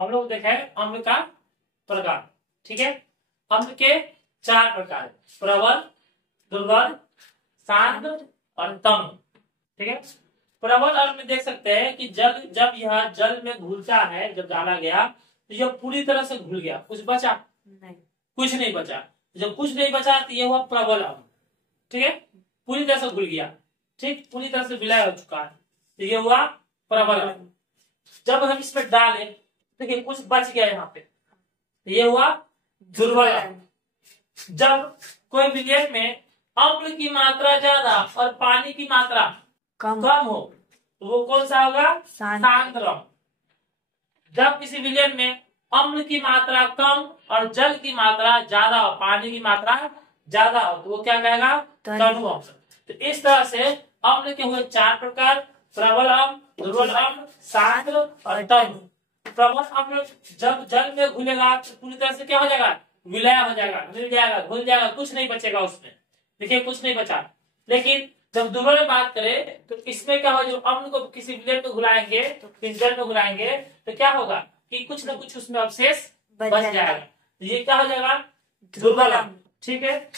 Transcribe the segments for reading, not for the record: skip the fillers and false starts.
हम लोग देखे अम्ल का प्रकार। ठीक है, अम्ल के 4 प्रकार, प्रबल, दुर्बल, शांत और तम। ठीक है, प्रबल अम्ल में देख सकते हैं कि जब यह जल में घुलता है, जब डाला गया तो यह पूरी तरह से घुल गया, कुछ बचा नहीं, कुछ नहीं बचा। जब कुछ नहीं बचा तो यह हुआ प्रबल अम्ल। ठीक है, पूरी तरह से घुल गया, ठीक, पूरी तरह से विलय हो चुका है, तो यह हुआ प्रबल अम्ल। जब हम इसमें डाले, देखिए कुछ बच गया यहाँ पे, तो यह हुआ दुर्बल अम्ल। जब कोई विलयन में अम्ल की मात्रा ज्यादा और पानी की मात्रा कम हो तो वो कौन सा होगा? शांत अम्ल। जब किसी विलयन में अम्ल की मात्रा कम और जल की मात्रा ज्यादा हो, पानी की मात्रा ज्यादा हो, तो वो क्या कहेगा? तनु अम्ल। तो इस तरह से अम्ल के हुए 4 प्रकार, प्रबल अम्ल, दुर्बल अम्ल, शांत और तनु। प्रबल अम्ल जब जल में घुलेगा तो पूरी तरह से क्या हो जाएगा? विलय हो जाएगा, मिल जाएगा, घुल जाएगा, कुछ नहीं बचेगा उसमें। देखिए कुछ नहीं बचा। लेकिन जब दुर्बल में बात करें तो इसमें क्या होगा? जो अम्ल को किसी विलयन में घुलाएंगे, तो जल में घुलाएंगे तो क्या होगा कि कुछ न कुछ उसमें अवशेष बच जाएगा, तो ये क्या हो जाएगा? दुर्बल अम्ल। ठीक है,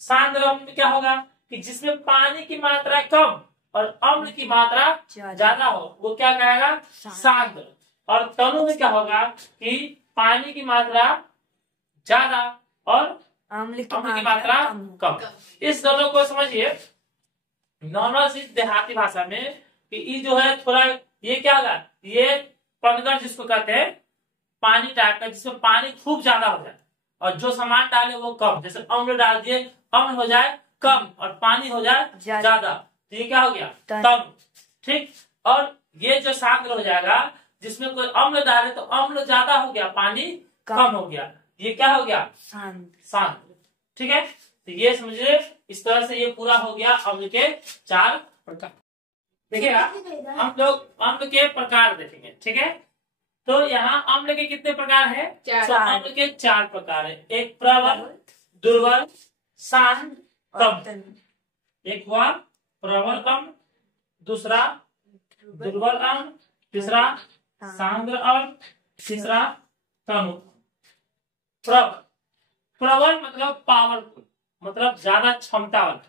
शांत अम्ल में क्या होगा कि जिसमें पानी की मात्रा कम और अम्ल की मात्रा ज्यादा हो, वो क्या कहेगा? शांत। और तनु में क्या होगा कि पानी की मात्रा ज्यादा और अम्ल की मात्रा कम। इस दोनों को समझिए नॉर्मल सी देहाती भाषा में कि ये जो है थोड़ा, ये क्या होगा? ये पनघट जिसको कहते हैं, पानी टाइप का, जिसमें पानी खूब ज्यादा हो जाए और जो सामान डाले वो कम। जैसे अम्ल डाल दिए, अम्ल हो जाए कम और पानी हो जाए ज्यादा, तो ये क्या हो गया? तम। ठीक, और ये जो शांत हो जाएगा, जिसमें कोई अम्ल डाले तो अम्ल ज्यादा हो गया, पानी कम हो गया, ये क्या हो गया? शांत। ठीक है, तो ये समझिए इस तरह से ये पूरा हो गया अम्ल के 4 प्रकार। देखिएगा हम लोग अम्ल के प्रकार देखेंगे। ठीक है, तो यहाँ अम्ल के कितने प्रकार है? 4। तो अम्ल के 4 प्रकार है, एक प्रबल, दुर्बल, शांत, तम। एक हुआ प्रबल अम्ल, दूसरा दुर्बल अम्ल, तीसरा शांत अम्ल, तीसरा तनु। प्रबल मतलब पावरफुल, मतलब ज्यादा क्षमता वाला,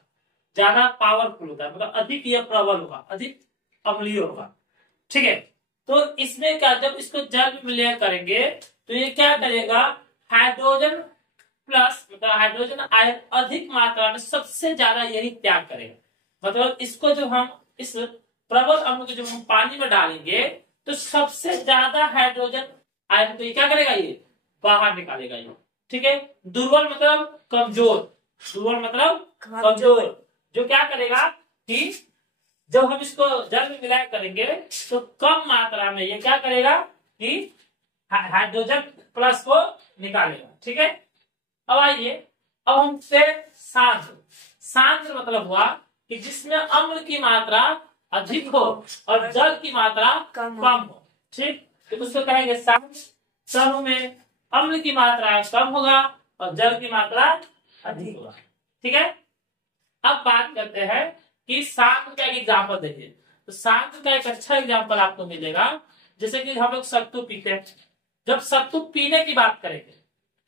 ज्यादा पावरफुल होता है, मतलब अधिक यह प्रबल होगा, अधिक अम्लीय होगा। ठीक है, तो इसमें क्या, जब इसको जल में विलय करेंगे तो ये क्या करेगा? हाइड्रोजन प्लस, मतलब हाइड्रोजन आयन अधिक मात्रा में सबसे ज्यादा यही त्याग करेगा। मतलब इसको जो हम इस प्रबल अम्ल को जब हम पानी में डालेंगे तो सबसे ज्यादा हाइड्रोजन आयन को ये क्या करेगा? ये बाहर निकालेगा ये। ठीक है, दुर्बल मतलब कमजोर, दुर्बल मतलब कमजोर, जो क्या करेगा कि जब हम इसको जल में मिलाया करेंगे तो कम मात्रा में ये क्या करेगा कि हाइड्रोजन प्लस को निकालेगा। ठीक है, अब आइए, अब हमसे शांत। शांत मतलब हुआ कि जिसमें अम्ल की मात्रा अधिक हो और जल की मात्रा कम हो। ठीक, तो उसको कहेंगे शांत। तनु में अम्ल की मात्रा कम होगा और जल की मात्रा अधिक होगा। ठीक है, अब बात करते हैं कि शांत का एक एग्जाम्पल देखिए। तो शांत का एक अच्छा एग्जाम्पल आपको मिलेगा, जैसे कि हम लोग सत्तू पीते हैं। जब सत्तू पीने की बात करेंगे,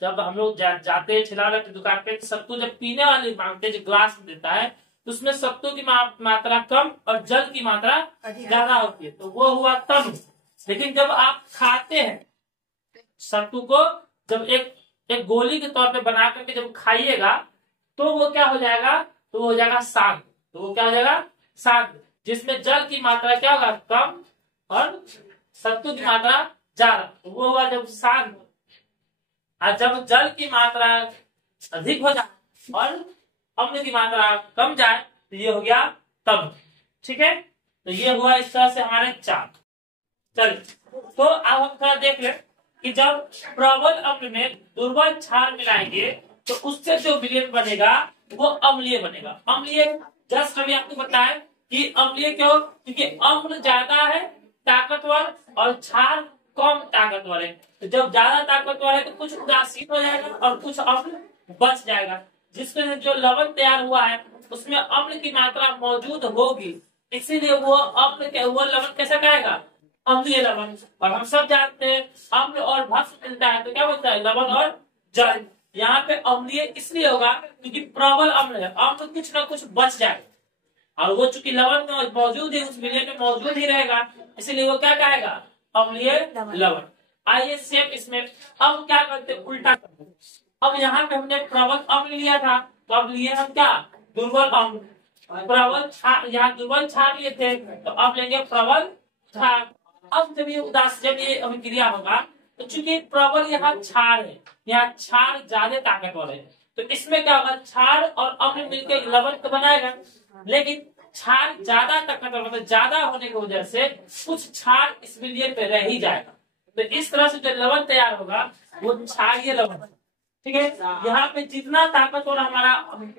जब हम लोग जाते हैं ठेला वाले की दुकान पे, सत्तू जब पीने वाले मांगते, जो ग्लास में देता है, तो उसमें सत्तू की मात्रा कम और जल की मात्रा ज्यादा होती है, तो वो हुआ तनु। लेकिन जब आप खाते हैं सत्तू को, जब एक गोली के तौर पे बना करके जब खाइएगा तो वो क्या हो जाएगा? तो वो हो जाएगा शांत। तो वो क्या हो जाएगा? शांत, जिसमें जल की मात्रा क्या होगा? कम और सत्तू की मात्रा ज्यादा, तो वो हुआ जब शांत। और जब जल की मात्रा अधिक हो जाए और अम्ल की मात्रा कम जाए तो ये हो गया तम। ठीक है, तो ये हुआ इस तरह से हमारे 4। चलिए, तो अब हम थोड़ा देख ले कि जब प्रबल अम्ल में दुर्बल क्षार मिलाएंगे तो उससे जो विलयन बनेगा वो अम्लीय बनेगा। अम्लीय जस्ट अभी आपको बताया कि अम्लीय क्यों? क्योंकि अम्ल ज्यादा है ताकतवर और क्षार कम ताकतवर है। तो जब ज्यादा ताकतवर है तो कुछ उदासीन हो जाएगा और कुछ अम्ल बच जाएगा, जिसमें जो लवण तैयार हुआ है उसमें अम्ल की मात्रा मौजूद होगी, इसीलिए वो अम्ल वो लवण कैसा कहेगा? अम्लीय लवण। और हम सब जानते हैं अम्ल और भस्म मिलता है तो क्या होता है, लवण और जल। यहाँ पे अम्लीय इसलिए होगा क्योंकि प्रबल अम्ल है, अम्ल कुछ ना कुछ बच जाए, और वो चूंकि लवण में मौजूद है, उस विलयन में मौजूद ही रहेगा, इसलिए वो क्या कहेगा, अम्लीय लवण। आइए सेम इसमें अब क्या करते हैं, उल्टा करते हैं। अब यहाँ पे हमने प्रबल अम्ल लिया था, तो अब लिए हम क्या, दुर्बल अम्ल। प्रबल क्षार, यहाँ दुर्बल क्षार लिए थे, तो अब लेंगे प्रबल क्षार। अब जब ये जब ये अभिक्रिया होगा, तो चूंकि प्रबल यहाँ क्षार है, यहाँ क्षार ज्यादा ताकतवर है, तो इसमें क्या होगा, क्षार और अम्ल मिलकर लवण तो बनाएगा, लेकिन क्षार ज्यादा ताकतवर, मतलब ज्यादा होने की वजह से कुछ क्षार इस विलयन पे रह ही जाएगा। तो इस तरह से जो लवण तैयार होगा वो क्षारीय लवण। ठीक है, यहाँ पे जितना ताकतवर हमारा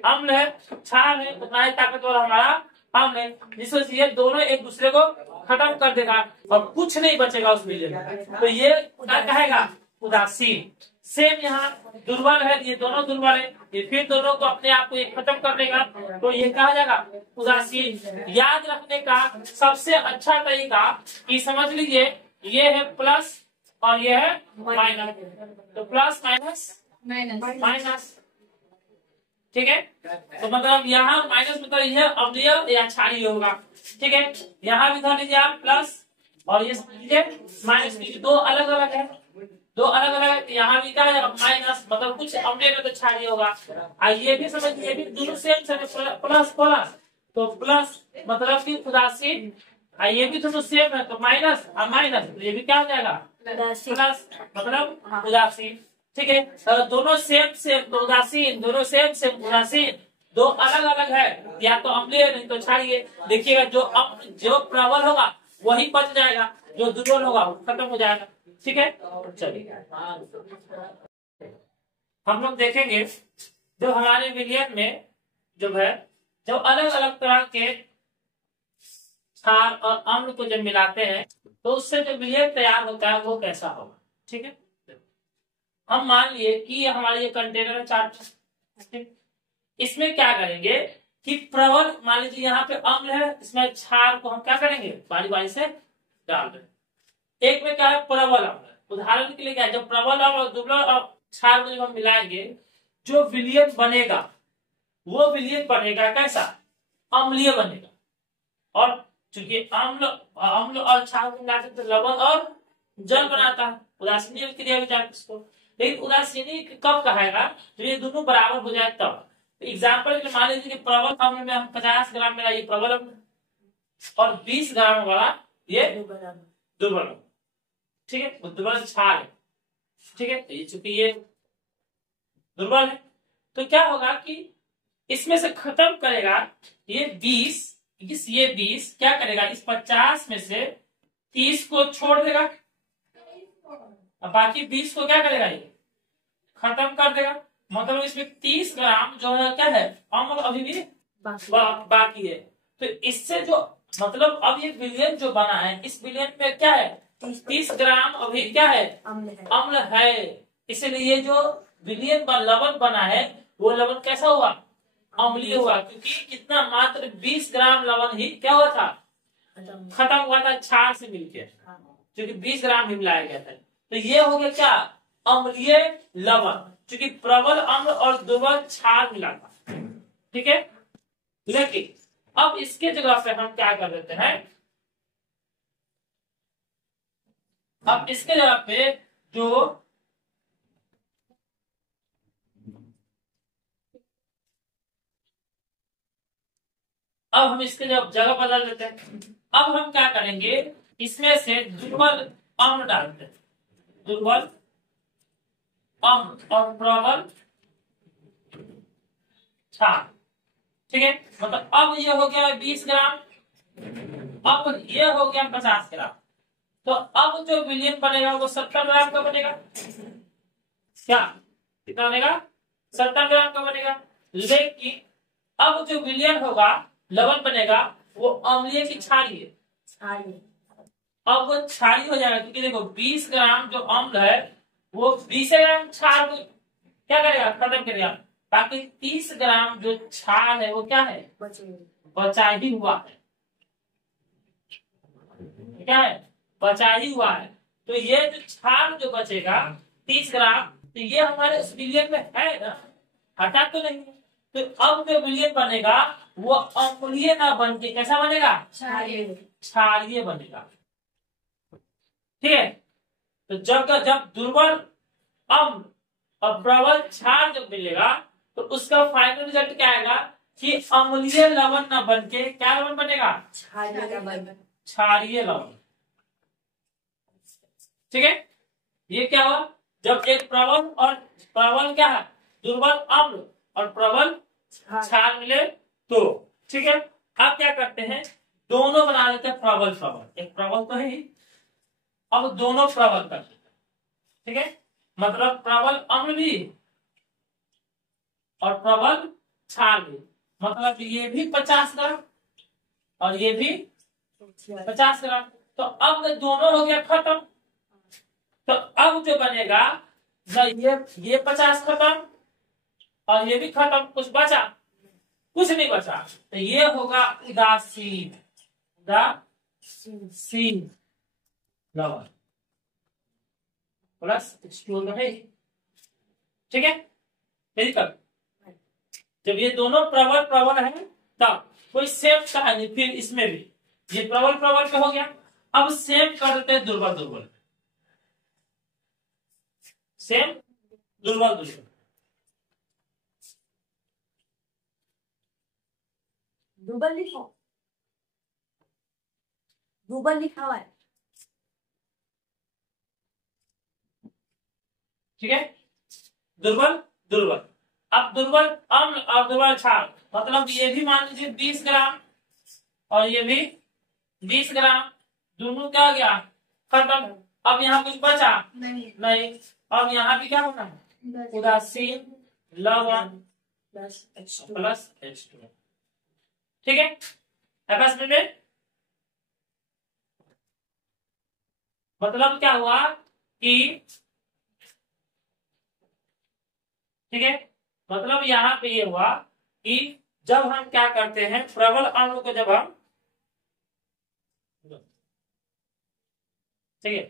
अम्ल है, क्षार है, उतना ही ताकतवर हमारा अम्ल है, जिससे ये दोनों एक दूसरे को खत्म कर देगा और कुछ नहीं बचेगा उस विलयन में। तो ये क्या कहेगा, उदासीन। सेम यहाँ दुर्बल है, ये दोनों दुर्बल है, ये फिर दोनों को अपने आप को खत्म कर देगा, तो ये कहा जाएगा उदासीन। याद रखने का सबसे अच्छा तरीका कि समझ लीजिए ये है प्लस और ये है माइनस, तो प्लस माइनस माइनस। ठीक है, तो मतलब यहाँ माइनस मतलब यह अम्लीय या क्षारीय होगा। ठीक है, यहाँ भी धर लीजिए आप प्लस और ये समझिए माइनस, दो अलग अलग है, दो अलग अलग है, यहाँ भी क्या है माइनस, मतलब कुछ अम्लीय में तो क्षारीय होगा। ये भी समझिए, ये भी दोनों सेम प्लस प्लस, तो प्लस मतलब कि उदासीन, ये भी दोनों सेम है तो माइनस और माइनस, ये भी क्या हो जाएगा प्लस, मतलब उदासीन। ठीक है, तो दोनों सेम सेम तो उदासीन, दोनों सेम सेम उदासीन, दो अलग अलग है, या तो अम्लीय नहीं तो क्षारीय। देखिएगा जो प्रबल होगा वही बच जाएगा, जो दुर्बल होगा वो खत्म हो जाएगा। ठीक है, चलिए हम लोग देखेंगे जो हमारे विलयन में जो है, जब अलग अलग तरह के क्षार और अम्ल को जब मिलाते हैं तो उससे जो विलयन तैयार होता है वो कैसा होगा। ठीक है, हम मान लिए कि हमारे ये कंटेनर है 4, इसमें क्या करेंगे कि प्रबल, मान लीजिए यहाँ पे अम्ल है, इसमें क्षार को हम क्या करेंगे बारी बारी से डाल देंगे। एक में क्या है प्रबल अम्ल, उदाहरण के लिए क्या है, जब प्रबल अम्ल और दुर्बल और क्षार को जब हम मिलाएंगे, जो विलयन बनेगा वो विलयन बनेगा कैसा, अम्लीय बनेगा। और चूंकि अम्ल और क्षार को मिलाते तो लवण और जल बनाता है, उदासीनी क्रिया भी जानते इसको। लेकिन उदासीनी कब कहेगा, तो ये दोनों बराबर हो जाए तब। एग्जाम्पल के मान लीजिए कि प्रबल अम्ल में हम 50 ग्राम मेरा ये प्रबल अम्ल और 20 ग्राम वाला ये दुर्बल अम्ल। ठीक है, दुर्बल क्षार है। ठीक है, तो चूंकि ये दुर्बल है तो क्या होगा कि इसमें से खत्म करेगा ये 20, ये 20 क्या करेगा, इस 50 में से 30 को छोड़ देगा, अब बाकी 20 को क्या करेगा, ये खत्म कर देगा। मतलब इसमें 30 ग्राम जो है क्या है अम्ल अभी भी बाकी है। तो इससे जो मतलब अब ये विलयन जो बना है, इस विलयन में क्या है 30 ग्राम अभी क्या है अम्ल है, इसलिए ये जो विलयन लवण बना है वो लवण कैसा हुआ, अम्लीय हुआ, क्योंकि कितना मात्र 20 ग्राम लवण ही क्या हुआ था, खत्म हुआ था क्षार से मिलकर, क्योंकि 20 ग्राम ही मिलाया गया था। तो ये हो गया क्या, अम्लीय लवण, क्योंकि प्रबल अम्ल और दुर्बल क्षार मिला था। ठीक है, लेकिन अब इसके जगह पे हम क्या कर देते हैं, अब इसके जगह पे जो अब हम इसके जगह बदल देते हैं। अब हम क्या करेंगे, इसमें से दुर्बल अम्ल डालते हैं, दुर्बल अम्ल और प्रबल क्षार। ठीक है, मतलब अब ये हो गया 20 ग्राम, अब ये हो गया 50 ग्राम, तो अब जो विलयन बनेगा वो 70 ग्राम का बनेगा। क्या कितना बनेगा, 70 ग्राम का बनेगा। लेकिन अब जो विलयन होगा लवण बनेगा वो अम्लीय की क्षारीय, अब वो क्षारीय हो जाएगा, क्योंकि देखो 20 ग्राम जो अम्ल है वो 20 ग्राम क्षार को क्या करेगा, खत्म करेगा, बाकी 30 ग्राम जो क्षार है वो क्या है, बचा ही हुआ है। क्या है, बचा ही हुआ है। तो ये जो क्षार जो बचेगा 30 ग्राम, तो ये हमारे उस विलयन में है ना, हटा तो नहीं है। तो अब जो विलयन बनेगा वो अम्लीय ना बन के कैसा बनेगा, क्षारीय बनेगा। ठीक है, तो जब जब दुर्बल अम्ल और प्रबल क्षार जब मिलेगा तो उसका फाइनल रिजल्ट क्या आएगा कि अम्लीय लवण न बन के क्या लवण बनेगा, क्षारीय लवण। ठीक है, ये क्या हुआ, जब एक प्रबल क्या है, दुर्बल अम्ल और प्रबल क्षार मिले तो। ठीक है, अब क्या करते हैं, दोनों बना देते हैं प्रबल प्रबल, एक प्रबल तो है ही, अब दोनों प्रबल कर देते हैं। ठीक है, मतलब प्रबल अम्ल भी और प्रबल क्षार भी, मतलब ये भी 50 ग्राम और ये भी 50 ग्राम। तो अब दोनों हो गया खत्म। तो अब जो बनेगा ये 50 खत्म और ये भी खत्म, कुछ बचा, कुछ नहीं बचा, तो ये होगा उदासीन, उदासीन लवण प्लस H2O है। ठीक है, यही कर, जब ये दोनों प्रबल प्रबल है तब कोई सेम कहानी फिर इसमें भी, ये प्रबल प्रबल पे हो गया। अब सेम कर देते हैं दुर्बल दुर्बल, सेम दुर्बल दुर्बल, दुर्बल लिखो, दुर्बल लिखा हुआ है। ठीक है, दुर्बल दुर्बल। अब दुर्बल अम्ल और दुर्बल क्षार, मतलब ये भी मान लीजिए 20 ग्राम और ये भी 20 ग्राम, दोनों क्या हो गया, खत्म। अब यहाँ कुछ बचा नहीं। अब यहाँ भी क्या होना है, उदासीन लवण प्लस H2O। ठीक है, आपस में मतलब क्या हुआ कि, ठीक है, मतलब यहाँ पे ये हुआ कि जब हम क्या करते हैं, प्रबल अम्ल को जब हम, ठीक है,